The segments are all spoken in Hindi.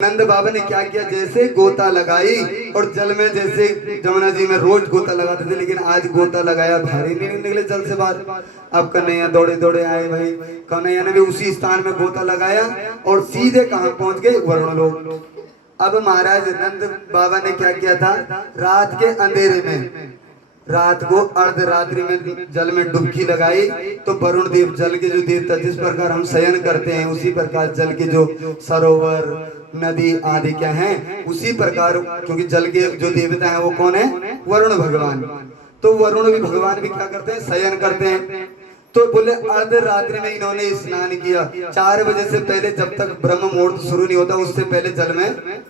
नंद बाबा ने क्या किया, जैसे गोता लगाई और जल में, जैसे जमुना जी में रोज गोता लगाते थे, लेकिन आज गोता लगाया भारी नहीं निकले जल से बाहर। अब कन्हैया दौड़े दौड़े आए भाई, कन्हैया ने भी उसी स्थान में गोता लगाया और सीधे कहाँ पहुंच गए, वरुण लोक। अब महाराज नंद बाबा ने क्या किया था, रात के अंधेरे में, रात को अर्धरात्रि में जल में डुबकी लगाई तो वरुण देव, जल के जो देवता, जिस प्रकार हम शयन करते हैं उसी प्रकार जल के जो सरोवर नदी आदि क्या हैं उसी प्रकार, क्योंकि जल के जो देवता हैं वो कौन है, वरुण भगवान। तो वरुण भी भगवान भी क्या करते हैं, शयन करते हैं। तो बोले अर्धरात्रि में इन्होंने स्नान किया, 4 बजे से पहले, जब तक ब्रह्म मुहूर्त शुरू नहीं होता उससे पहले जल में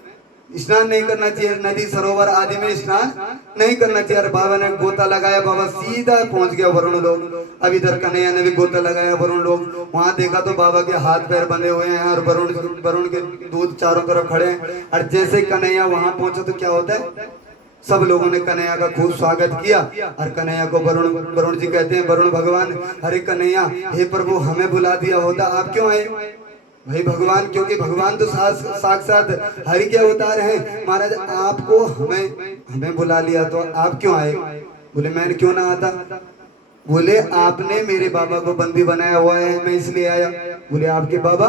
स्नान नहीं करना चाहिए, नदी सरोवर आदि में स्नान नहीं करना चाहिए। और बाबा ने गोता लगाया, बाबा सीधा पहुंच गया वरुण लोक। अब इधर कन्हैया ने भी गोता लगाया वरुण लोक, वहां देखा तो बाबा के हाथ पैर बंधे हुए हैं और वरुण के दूध चारों तरफ खड़े हैं। और जैसे कन्हैया वहां पहुंचा तो क्या होता है, सब लोगों ने कन्हैया का खूब स्वागत किया। और कन्हैया को वरुण जी कहते हैं, वरुण भगवान, अरे कन्हैया, हे प्रभु, हमें बुला दिया होता, आप क्यों आए भाई भगवान, क्योंकि भगवान तो साक्षात हरि के अवतार हैं। महाराज आपको हमें बुला लिया तो आप क्यों आए। बोले मैं क्यों ना आता। बोले आपने मेरे बाबा को बंदी बनाया हुआ है, मैं इसलिए आया। बोले आपके बाबा,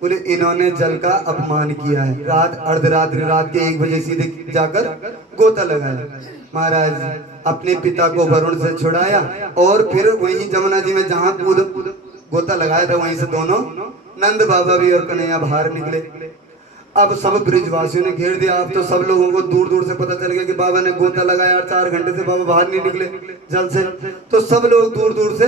बोले इन्होंने जल का अपमान किया है, अर्धरात्रि रात के 1 बजे सीधे जाकर गोता लगाया। महाराज अपने पिता को वरुण से छुड़ाया और फिर वहीं जमुना जी में जहाँ गोता लगाया था वहीं से दोनों नंद बाबा भी और कन्हैया बाहर निकले। अब सब ब्रिजवासियों ने घेर दिया। अब तो सब लोगों को दूर दूर से पता चल गया कि बाबा ने गोता लगाया और 4 घंटे से बाबा बाहर नहीं निकले जल से। तो सब लोग दूर दूर से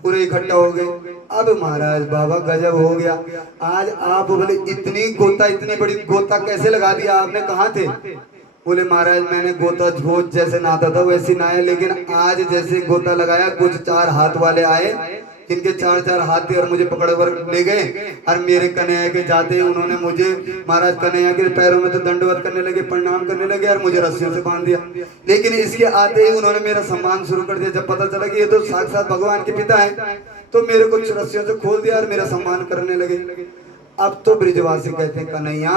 पूरे इकट्ठा हो गए। अब महाराज बाबा गजब हो गया, आज आप बोले इतनी बड़ी गोता कैसे लगा दिया आपने, कहाँ थे। बोले महाराज मैंने गोता रोज जैसे नहाता था वैसे नहाया, लेकिन आज जैसे गोता लगाया कुछ 4 हाथ वाले आए, जिनके 4 हाथ थे और मुझे पकड़ कर ले गए। और मेरे कन्हैया के जाते उन्होंने मुझे, महाराज कन्हैया के पैरों में तो दंडवत करने लगे, प्रणाम करने लगे और मुझे रस्सियों से बांध दिया। लेकिन इसके आते ही उन्होंने मेरा सम्मान शुरू कर दिया। जब पता चला कि ये तो साक्षात भगवान के पिता है, तो मेरे को रस्सियों से खोल दिया और मेरा सम्मान करने लगे। अब तो ब्रिजवासी कहते हैं, कन्हैया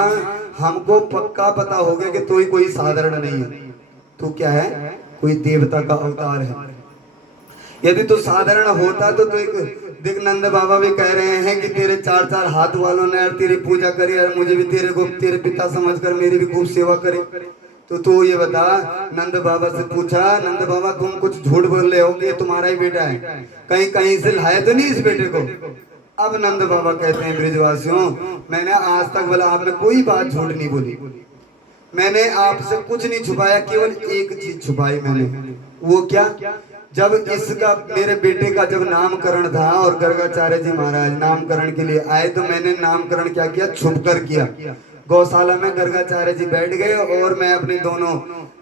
हमको पक्का पता हो गया कि तू ही कोई साधारण नहीं है, तू क्या है, कोई देवता का अवतार है। यदि तो साधारण होता तो एक देख, नंद बाबा भी कह रहे हैं कि तेरे 4 हाथ वालों ने यार तेरी पूजा करी और मुझे भी तेरे को तेरे पिता समझकर मेरी भी खूब सेवा करे। तो तू ये बता, नंद बाबा से पूछा, नंद बाबा तुम कुछ झूठ बोल रहे हो कि ये तुम्हारा ही बेटा है, कहीं कहीं से लाए तो नहीं इस बेटे को। अब नंद बाबा कहते हैं, ब्रिजवासियों मैंने आज तक बोला आप में कोई बात झूठ नहीं बोली, मैंने आपसे कुछ नहीं छुपाया, केवल एक चीज छुपाई मैंने। वो क्या, जब इसका मेरे बेटे का जब नामकरण था और गर्गाचार्य जी महाराज नामकरण के लिए आए, तो मैंने नामकरण क्या किया, छुप कर किया। गौशाला में गर्गाचार्य जी बैठ गए और मैं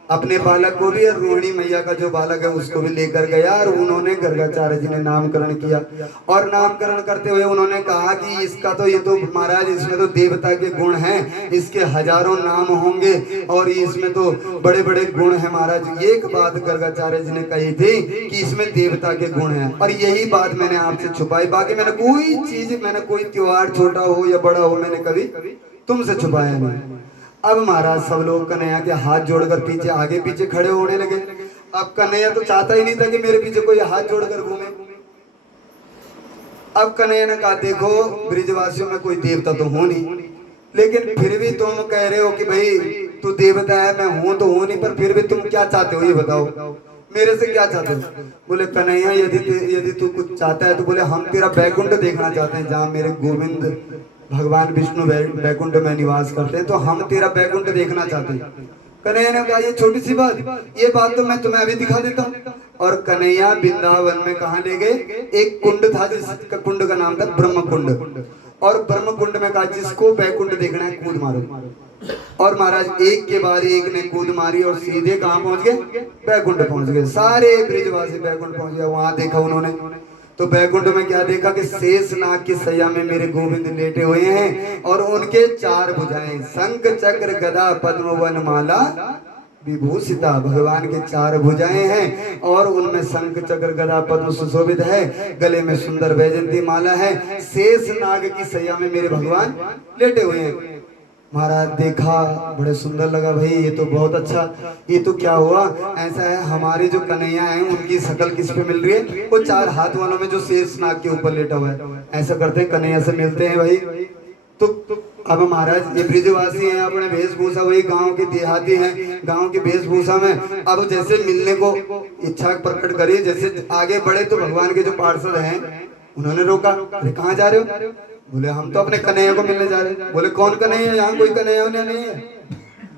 अपने बालक को भी और रोहिणी मैया का जो बालक है उसको भी लेकर गया और उन्होंने गर्गाचार्य जी ने नामकरण किया। और नामकरण करते हुए उन्होंने कहा कि इसका तो ये तो महाराज इसमें तो देवता के गुण हैं, इसके हजारों नाम होंगे और इसमें तो बड़े बड़े गुण हैं। महाराज एक बात गर्गाचार्य जी ने कही थी कि इसमें देवता के गुण हैं, और यही बात मैंने आपसे छुपाई। बाकी मैंने कोई चीज, मैंने कोई त्योहार छोटा हो या बड़ा हो, मैंने कभी तुमसे छुपाया नहीं। अब महाराज सब लोग कन्हैया के हाथ जोड़कर पीछे आगे पीछे खड़े होने लगे। अब कन्हैया तो चाहता ही नहीं था कि मेरे पीछे कोई हाथ जोड़कर घूमे। अब कन्हैया ने कहा, देखो ब्रिजवासियों में कोई देवता तो हो नहीं, लेकिन फिर भी तुम कह रहे हो कि भाई तू देवता है, मैं हूं तो हूं नहीं, पर फिर भी तुम क्या चाहते हो ये बताओ, मेरे से क्या चाहते हो। बोले कन्हैया यदि तू कुछ चाहता है तो बोले हम तेरा बैकुंठ देखना चाहते हैं, जहाँ मेरे गोविंद भगवान विष्णु बैकुंठ में निवास करते हैं, तो हम तेरा बैकुंठ देखना चाहते हैं। कन्हैया ने कहा ये छोटी सी बात, ये बात तो मैं तुम्हें अभी दिखा देता हूँ। और कन्हैया वृंदावन में कहा ले गए, एक कुंड था जिसका कुंड का नाम था ब्रह्म कुंड, और ब्रह्म कुंड में कहा जिसको बैकुंठ देखना है कूद मारो। और महाराज एक के बाद एक ने कूद मारी और सीधे कहाँ पहुंच गए, बैकुंठ पहुंच गए। सारे ब्रिजवासी बैकुंठ पहुंच गए। वहां देखा उन्होंने तो बैकुंठ में क्या देखा कि शेषनाग की सैया में मेरे गोविंद लेटे हुए हैं और उनके 4 भुजाएं, शंख चक्र गदा पद्म वन माला विभूषिता, भगवान के 4 भुजाएं हैं और उनमें शंख चक्र गदा पद्म सुशोभित है, गले में सुंदर वैजंती माला है। शेषनाग की सैया में मेरे भगवान लेटे हुए हैं। महाराज देखा, बड़े सुंदर लगा भाई, ये तो बहुत अच्छा। ये तो क्या हुआ, ऐसा है हमारे जो कन्हैया हैं उनकी शक्ल किस पे मिल रही है, वो चार हाथ वालों में जो शेष नाग के ऊपर लेटा हुआ है। ऐसा करते हैं कन्हैया से मिलते हैं भाई। तो अब महाराज ये ब्रिजवासी हैं, अपने वेशभूषा वही गांव के देहाती हैं, गांव की वेशभूषा में अब जैसे मिलने को इच्छा प्रकट करी, जैसे आगे बढ़े तो भगवान के जो पार्षद हैं उन्होंने रोका। अरे कहाँ जा रहे हो? बोले हम तो अपने कन्हैया को मिलने जा रहे हैं। बोले कौन कन्हैया? यहाँ कोई कन्हैया उन्हें नहीं है।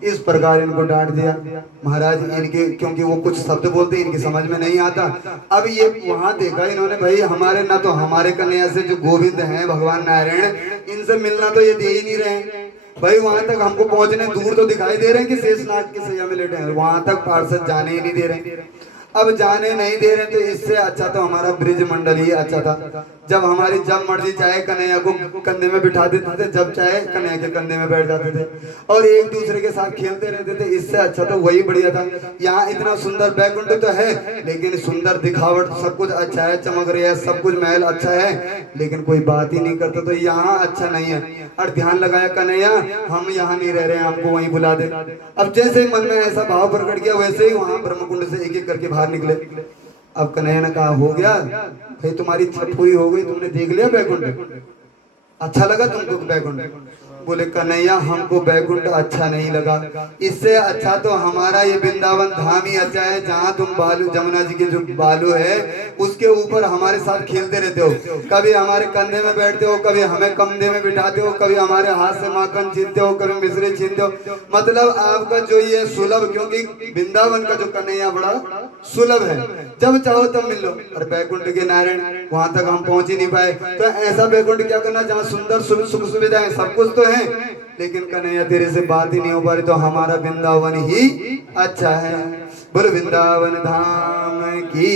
इस प्रकार इनको डांट दिया महाराज। इनके क्योंकि वो कुछ शब्द बोलते इनकी समझ में नहीं आता। अब ये वहां देखा इन्होंने भाई हमारे ना तो हमारे कन्हैया से जो गोविंद हैं भगवान नारायण, इनसे मिलना तो ये दे ही नहीं रहे हैं भाई। वहां तक हमको पहुंचने दूर तो दिखाई दे रहे हैं कि शेषनाग की सैया में लेटे हैं, वहां तक पार्षद जाने ही नहीं दे रहे। अब जाने नहीं दे रहे तो इससे अच्छा तो हमारा ब्रिज मंडल ही अच्छा था। जब हमारी जब मर्जी चाहे कन्हैया को कंधे में बिठा देते थे, जब चाहे कन्हैया के कंधे में बैठ जाते थे और एक दूसरे के साथ खेलते रहते थे। इससे अच्छा तो वही बढ़िया था। यहाँ इतना सुंदर बैकुंठ तो है लेकिन सुंदर दिखावट, सब कुछ अच्छा है, चमक रही है, सब कुछ महल अच्छा है, लेकिन कोई बात ही नहीं करता। तो यहाँ अच्छा नहीं है। और ध्यान लगाया कन्हैया हम यहाँ नहीं रह रहे हैं, हमको वहीं बुला दे। अब जैसे ही मन में ऐसा भाव प्रकट किया वैसे ही वहां ब्रह्मकुंड से एक एक करके बाहर निकले। अब कन्हैया ने कहा हो गया भाई, तुम्हारी इच्छा पूरी हो गई, तुमने देख लिया बैकुंठ, अच्छा लगा तुमको बैकुंठ? बोले कन्हैया हमको बैकुंठ अच्छा नहीं लगा, इससे अच्छा तो हमारा ये वृंदावन धाम ही अच्छा है, जहाँ तुम बालू जमुना जी के जो बालू है उसके ऊपर हमारे साथ खेलते रहते हो, कभी हमारे कंधे में बैठते हो, कभी हमें कंधे में बिठाते हो, कभी हमारे हाथ से माखन छीनते हो, कभी मिश्री छीनते हो। मतलब आपका जो ये सुलभ, क्योंकि वृंदावन का जो कन्हैया बड़ा सुलभ है, जब चाहो तब मिल लो। और बैकुंठ के नारायण वहां तक हम पहुंच ही नहीं पाए, तो ऐसा बैकुंठ क्या करना जहाँ सुंदर सुख सुविधाएं सब कुछ तो है, लेकिन कन्हैया तेरे से बात ही नहीं हो पा रही। तो हमारा वृंदावन ही अच्छा है। बोलो वृंदावन धाम की,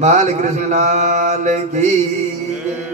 बाल कृष्ण लाल की।